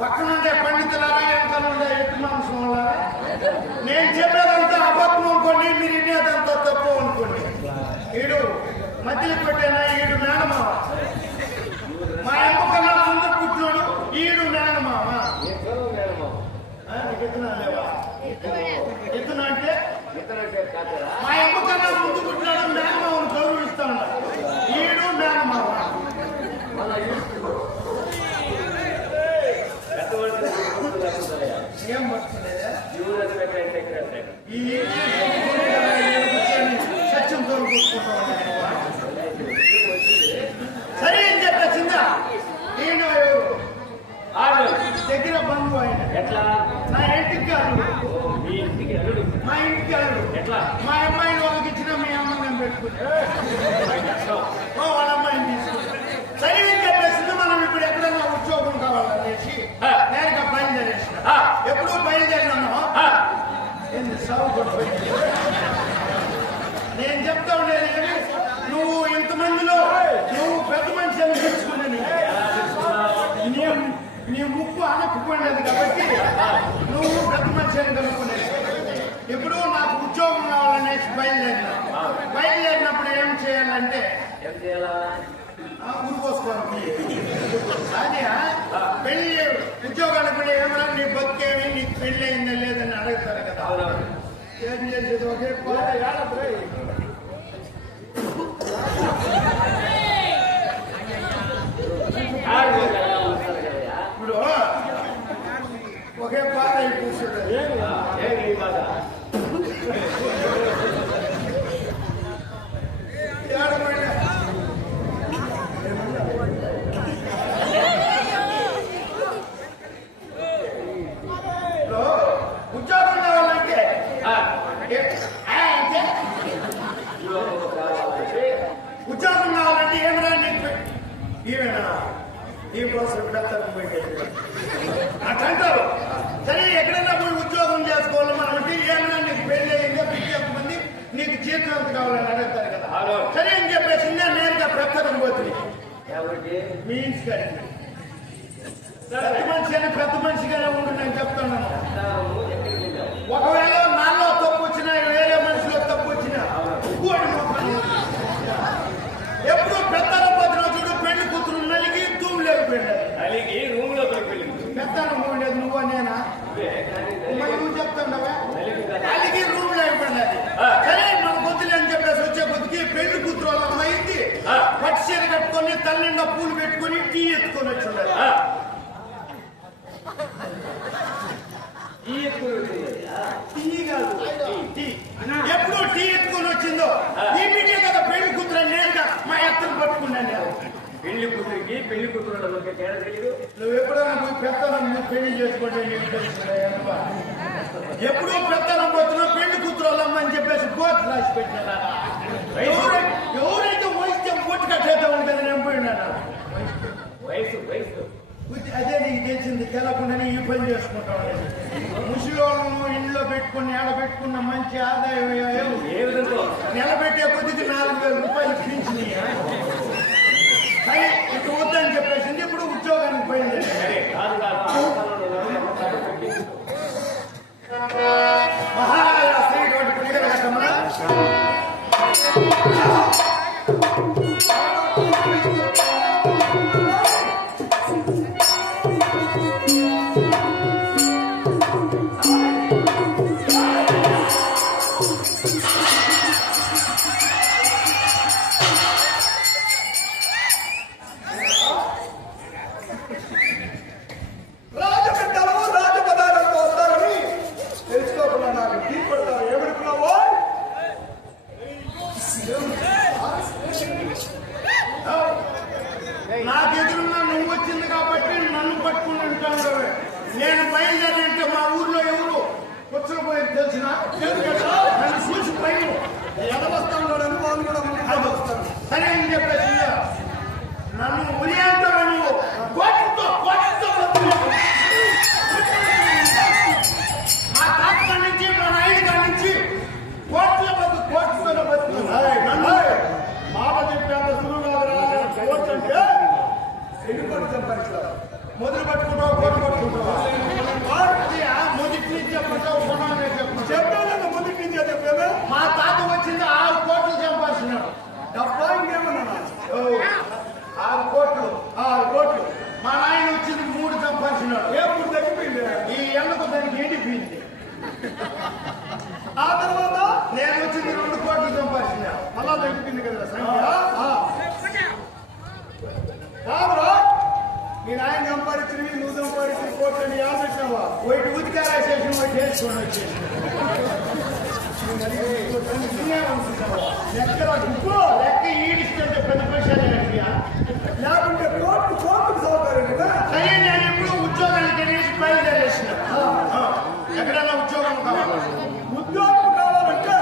పక్కనుండే పండితులారా వెనకనుండే ఎత్తు మాంసం వాళ్ళారా నేను చెప్పేదంతా అబద్ధం అనుకోండి, మీరు వినేదంతా తప్పు అనుకోండి. ఈడు మధ్యలో పెట్టిన ఈడు మేనమావ, మా అమ్మ కన్నా ముందు పుట్టినోడు ఈడు మేనమావ. ఎత్తునా లేవా? ఎత్తున అంటే మా అమ్మ కన్నా ముందు పుట్టినాడు మేనమావను గౌరవిస్తా ఉన్నాడు. ఈడు మేనమావ. ఏం పడుతుందా ఈ సత్యంతో సరే ఏం చెప్పచ్చిందా? నేను దగ్గర బంధువు ఆయన. ఎట్లా? నా ఇంటికి అల్లుడు. మా ఇంటికి అల్లుడు. ఎట్లా? మా అమ్మాయిని వాళ్ళకి ఇచ్చిన మీ అమ్మ మేము పెట్టుకుంటాం, వాళ్ళ అమ్మాయిని తీసుకుంటాం. సరే ఏం చెప్పేసింది? మనం ఇప్పుడు ఎక్కడన్నా ఉద్యోగం కావాలనేసి నేరుగా బయలుదేరేసిన. ఎప్పుడు బయలుదేరినామో నేను చెప్తా ఉండేది, నువ్వు ఇంతమందిలో నువ్వు పెద్ద మనిషి అని తెలుసుకున్నాను. నీ ముక్కు అనక్కుపోయినది కాబట్టి నువ్వు పెద్ద మనిషి అని కనుక్కునేది. ఇప్పుడు నాకు ఉద్యోగం కావాలనేసి బయలుదేరినప్పుడు ఏం చేయాలంటే ఊరుకోసుకోవాలి. అదే పెళ్లి ఉద్యోగాలకు కూడా ఏమన్నా నీ బతికేమి, నీకు పెళ్లి అయిందా లేదని అడుగుతారు కదా. ఏం చేసేది ఒకే ఇప్పుడు ఒకే పాత కూర్చుంటుంది. ఉద్యోగం కావాలంటే ఉద్యోగం కావాలంటే ఏమరా నీకు ఈవెనా దీనికోసం అట్లంటారు. సరే ఎక్కడన్నా పోయి ఉద్యోగం చేసుకోవాలి మనం అంటే ఏమన్నా నీకు పెళ్లి అయిందో పిచ్చేమంది నీకు జీతం ఎంత కావాలని అడుగుతారు కదా. సరే అని చెప్పేసి నేరుగా ప్రస్తుతం పోతుంది మీ ఇంటి గారికి. పెద్ద మనిషి అని పెద్ద మనిషిగానే ఉండి నేను చెప్తున్నాను. ఒకవేళ నాలో తప్పు వచ్చినా వేరే మనిషిలో తప్పు వచ్చినా ఎప్పుడు పెద్దల పది రోజులు పెళ్లి కూతురు నలిగి తూము లేకపోయింది. పెద్దలు ఉండేది నువ్వు నేనా? మరి నువ్వు చెప్తాండవా? నువ్వు ఎప్పుడైనా పోయి పెత్తనం పెళ్లి చేసుకోండి ఎప్పుడో పెత్తనం పోతున్నావు పెళ్లి కూతురు వాళ్ళమ్మని చెప్పేసి కోర్టు రాసి పెట్టినా ఎవరైతే వయసు కోర్టు కట్టేద్దామని కదా నేను పోయినా అదే నీకు తెలిసింది తెలకుండానే ఈ పని చేసుకుంటాం ముసలిళ్ళను ఇంట్లో పెట్టుకుని పెట్టుకున్న మంచి ఆదాయం నిలబెట్టే కొద్దికి 4,000 రూపాయలు పెంచినాయి కానీ ఇటు వద్దని చెప్పేసింది ఇప్పుడు ఉద్యోగానికి పోయింది మహారాజా శ్రీటువంటి పులిగల కట్టమ్మా నాకెదురున్నా నువ్వు వచ్చింది కాబట్టి నన్ను పట్టుకుని ఉంటాను నేను బయలుదేరంటే మా ఊర్లో ఎవరు కూర్చోబోయే తెలిసిన నన్ను చూసి పైన ఎదవస్తాను వాళ్ళు కూడా సరే అని చెప్పేసి నన్ను ఉరియాంటావు నువ్వు కోటితో మా తాత నుంచి మా నాయుడు గారి నుంచి కోట్ల బతుకుతున్నాయి మాట చెప్పేంత సులువు కోర్టు అంటే ఎన్ని కోట్లు సంపాదించారు మొదలు పట్టుకుంటావు కోట్లు పట్టుకుంటావా మొదటి నుంచి చెప్పంటావు చెప్పాను మొదటి నుంచి చెప్పాను మా తాత వచ్చింది 6 కోట్లు సంపాదించినాడు డబ్బా ఇంకేమన్నా 6 కోట్లు మా నాయన వచ్చింది 3 సంపాదించినాడు ఎప్పుడు తగ్గిపోయింది ఈ ఎన్నకు దానికి ఎండిపోయింది ఆ తర్వాత నేను వచ్చింది 2 కోట్లు సంపాదించిన అలా తగ్గిపోయింది కదా సంఖ్య కాదురా నేను ఆయన సంపాదించినవి నువ్వు సంపాదించిన కోట్లని ఆశించావా ఒకటి ఉతికారా చేసిన ఒకటి వేసుకొని వచ్చేసి లెక్క ఈడిస్తే పెద్ద పైసలు లేకుంటే కోర్టు సౌకర్యం కదా సరే నేను ఎప్పుడు ఉద్యోగానికి అనేసి బయలుదేరేసిన ఎక్కడైనా ఉద్యోగం కావాలి ఉద్యోగం కావాలంటే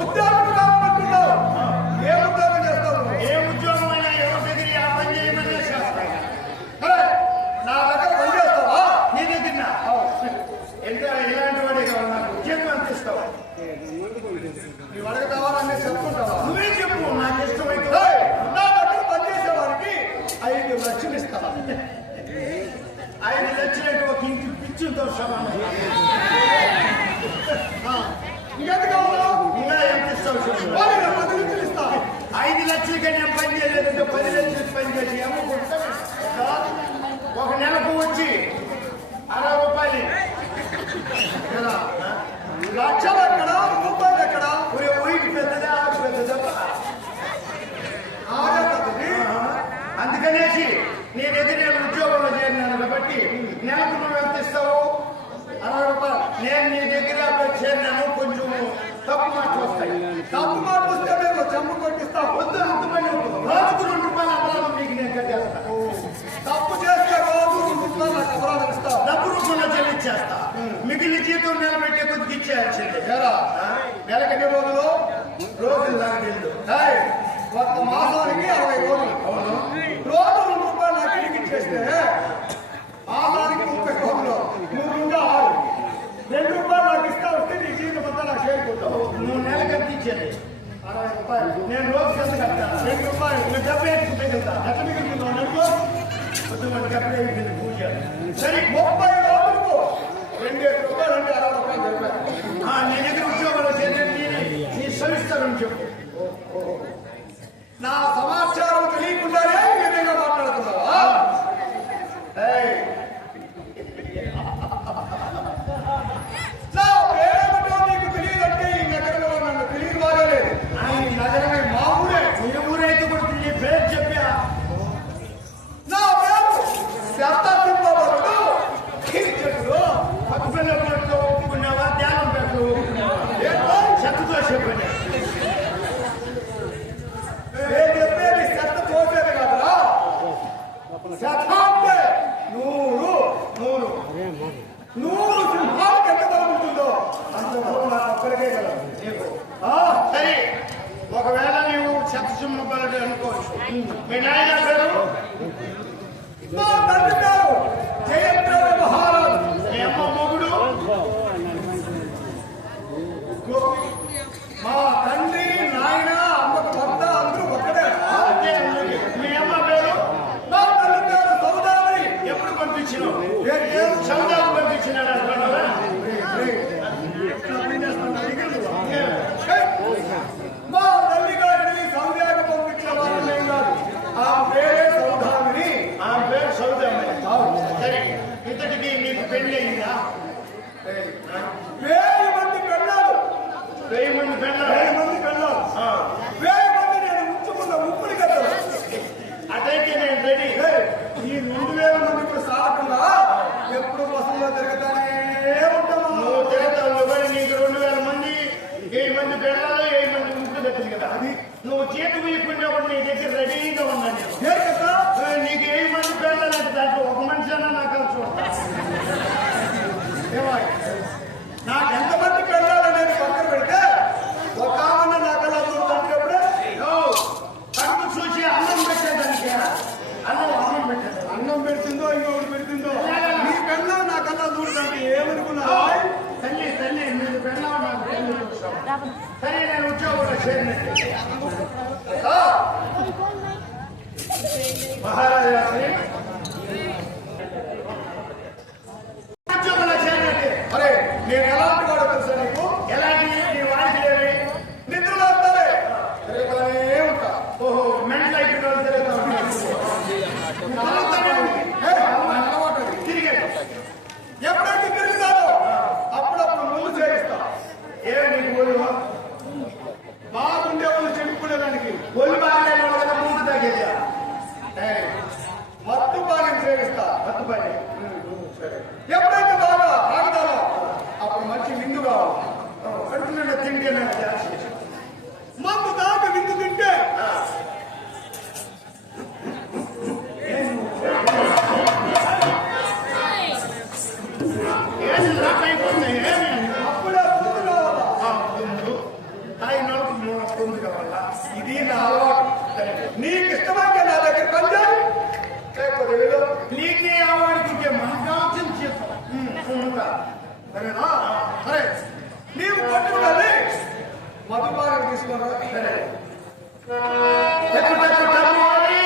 ఉద్యోగం కావాలంటున్నావు ఏ ఉద్యోగం చేస్తావు ఏ ఉద్యోగం అయినా ఎవరి దగ్గర ఆ పని చేయమని చేస్తాను నా దగ్గర పని చేస్తావా నీ దగ్గర ఎంత ఇలాంటి వాడే కావాలి నాకు ఉద్యోగం అందిస్తావా నీ వాళ్ళకి కావాలనే చెప్పుకుంటావా నువ్వే చెప్పు నాకు ఇష్టమైతే నా దగ్గర పనిచేసేవారికి 5 లక్షలు ఇస్తావా 5 లక్షలు ఒక ఇంటి పిచ్చుతో సమానం ఇంకెంత కావాలా ఇంకా ఎంత ఇస్తావు 10 లక్షలు ఇస్తా 5 లక్షలకి నేను పని చేయలేదంటే 10 లక్షలు పని చేసి అమ్ముకుంటా ఒక నెలకు వచ్చి 60 రూపాయలు కదా లక్షలు ఎక్కడ రూపాయలు ఎక్కడ వైట్ పెద్దదా ఆకు పెద్దదా అందుకనేసి నీ దగ్గర నేను ఉద్యోగంలో చేరినాను కాబట్టి నెలకు నువ్వు ఎంత ఇస్తావు 60 రూపాయలు నేను నీ దగ్గర చేరినాను కొంచెం తప్పు మాటలు వస్తాయి తప్పు మాటలు వస్తే మేము చెంపు కొట్టిస్తాం వద్దు అంతమని రోజుకు 2 రూపాయల అపరాధం నీకు నేను కట్టేస్తాను తప్పు చేస్తే రోజు 2 రూపాయల అపరాధం ఇస్తావు డబ్బు రూపంలో చెల్లించేస్తా మిగిలిన జీతం నిలబెట్టే కొద్దికి ఇచ్చేయాల్సిందే నెలకి రోజులు లాగలేదు ఒక మాసానికి 60 రోజులు అవును రోజు 2 రూపాయలు అక్కడికి ఇచ్చేస్తే మాసానికి 30 రోజులు 3 6 2 రూపాయలు నాకు ఇస్తా వస్తే నీ జీవితం అంతా నాకు చేరుకుంటావు నువ్వు నెలకి ఎంత ఇచ్చేది 60 రూపాయలు నేను రోజుకి ఎంత కట్టాను 2 రూపాయలు నువ్వు 70 మిగులుతా ఎంత మిగులుతున్నావు నెలకు కొద్ది మనకి ఎప్పుడే మిగిలింది పూజ సరే 30 రోజులకు 2 రూపాయలు అంటే 60 రూపాయలు చెప్పాను నీ దగ్గర ఉద్యోగంలో చేరి నీ సవిస్తారని చెప్పు నా సమాచారం తెలియకుండానే ఈ విధంగా మాట్లాడుతున్నావా నా పేరేమిటో నీకు తెలియదంటే ఈ నగరంలో నన్ను తెలియదు బాగాలేదు ఈ నగరమే మా ఊరే మీ ఊరైతే కూడా నీ పేరు చెప్పా చెప్పినప్పుడు నీ దగ్గర రెడీగా ఉన్నాను నేను. ఏ కదా నీకు 7 మంది పిల్లలంటే దాంట్లో ఒక మనిషి అన్నా నాకు నాకు ఎంతమంది పెళ్ళాలనేది పక్కన పెడితే ఒక ఆమె నాకల్లా చూడంటే కడుపు చూసి అన్నం పెట్టేదానికి అన్నం పెట్టేది అన్నం పెడుతుందో ఇంకొకటి పెడుతుందో నీ పెళ్ళా నాకల్లా చూడంటే ఏమనుకున్నావు? తల్లి తల్లి నీకు పెళ్ళావు నాకు తల్లి చూస్తావు. సరే నేను ఉద్యోగంలో చేరినట్టు మహారాజా ఉద్యోగంలో చేరినట్టు. అరే నేను ఎలాంటి వాడో తెలుసా నీకు? ఎలాంటి నీ వాడికి నిద్రలో వస్తారే తిరగనే ఉంటా. ఓహో మెంటల్ అయిపోయిన తిరుగుతా అలవాటు తిరిగాడు. ఎప్పుడైతే తిరుగుతారో అప్పుడప్పుడు ముందు చేయిస్తా. ఏమి నీకు ఒళ్ళు బాగుండే వాళ్ళు చెప్పుకునేదానికి ఒళ్ళు బాగాలేని వాళ్ళ కదా ముందు తగ్గేది మత్తు పానం చేయిస్తా. మత్తు పని. సరే ఎప్పుడైతే బాగా ఆగుతారో అప్పుడు మంచి విందు కావాలి. కడుపులో తింటే నాకు జాస్తి. మందు దాకా విందు తింటే ఏమి రాకపోతే ఏమి అప్పుడే ముందు కావాలా. ఆయన పొందు కావాలా? ఇది నా అలవాటు. నీకు ఇష్టమైతే నా దగ్గర పనిచేయి, లేకపోతే వెళ్ళు. నీకే అవాడుకుంటే మనకు కావాల్సింది చేస్తాం. సరేనా? సరే నీవు పట్టుకు వెళ్ళి మధుపానం తీసుకురా. సరే టక్కు టక్కు టక్కుమని.